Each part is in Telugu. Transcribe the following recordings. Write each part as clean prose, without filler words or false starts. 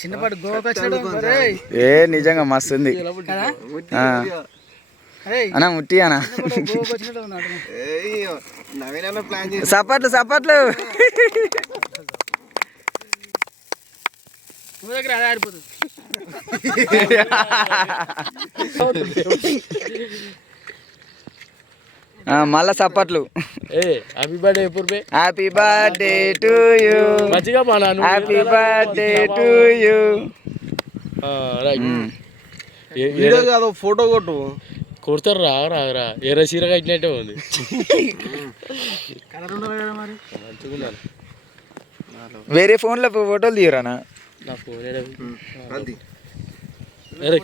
చిన్నపాటి గోవా ఏ నిజంగా మస్తు ఉంది అన్నా ముట్టి అన్నా సపట్లు సపట్లు దగ్గర అదే ఆరిపోతుంది మళ్ళా సప్పట్లు హ్యాపీ బర్త్డే ఎప్పుడు హ్యాపీ బర్త్డే టు యూ మంచిగా happy birthday to you video కాదు ఫోటో కొట్టు కొడతారు రాగరా ఎర్ర చీర కట్టినట్టే ఉంది వేరే ఫోన్లో ఫోటోలు తీయరానా నా ఫోన్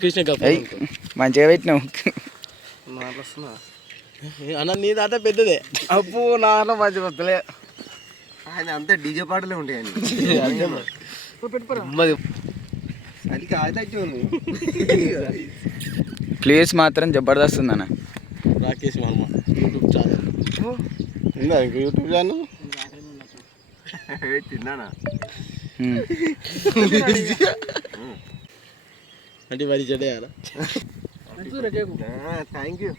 కృష్ణ మంచిగా పెట్టినావు అన్న నీ దాంట్లో పెద్దదే అప్పు నాలో మంచిగా వస్తలే ఆయన అంతా డీజే పాటలే ఉంటాయండి ప్లేస్ మాత్రం జబర్దస్త్ ఉందన్న రాకేష్ వర్మ యూట్యూబ్ ఛానల్ ఉందా ఇంకా యూట్యూబ్ ఛానల్ తిన్నానా అంటే మరి చెడ్డ థ్యాంక్ యూ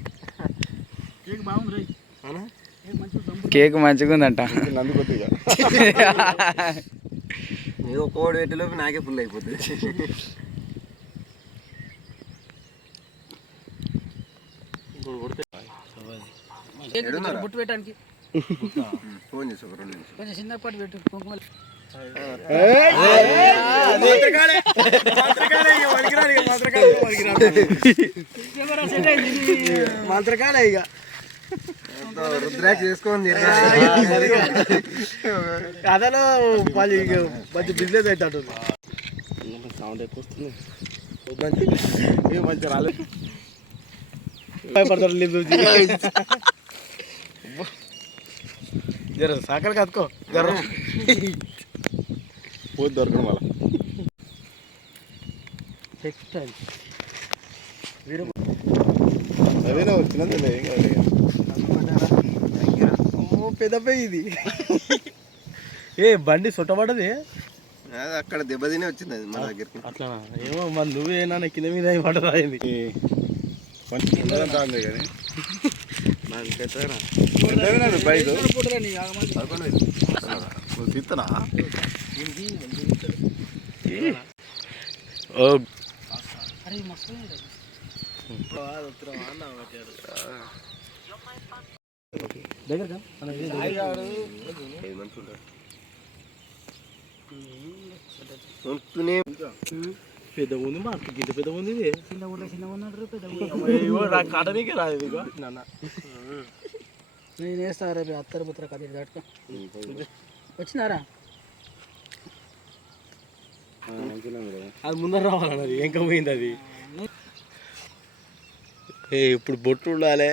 కేక్ మంచిగా ఉందంట నందుకొద్దిగా ఏదో కోడి పెట్టేలోపు నాకే ఫుల్ అయిపోతుంది బుట్టు పెట్టడానికి ఫోన్ చేసి ఒక 2 నిమిషాలు కొంచెం చిన్నపాటి పెట్టు కుంకుమ మంత్రకాలే ఇక రుద్రాక్ష చేసుకోండి అదలో మంచి బిజినెస్ అవుతాడు సౌండ్ ఎక్కువ వస్తుంది మంచి రాలేదు భయపడతాడు లేదు జర సాకర్ కత్తుకో జర పోతే దొరకడం మళ్ళా టెక్స్టైల్ అదేనా వచ్చినది పెద్ద ఇది ఏ బండి సుట్టబడ్డది అక్కడ దెబ్బతినే వచ్చింది అది మన దగ్గరికి అట్లా ఏమో మరి నువ్వేనా కింద మీద పడదా ఇది కానీ బైక్ తీస్తానా పెద్ద ఉంది మా గిట్ట పెద్ద ఉంది కాటనీకే రాదు ఇది నాన్న నేను వేస్తా రేపు అత్తర పుత్ర కథ దాటుకో వచ్చినారా అది ముందర రావాలన్నది ఇంకా పోయింది అది ఇప్పుడు బొట్టు ఉండాలి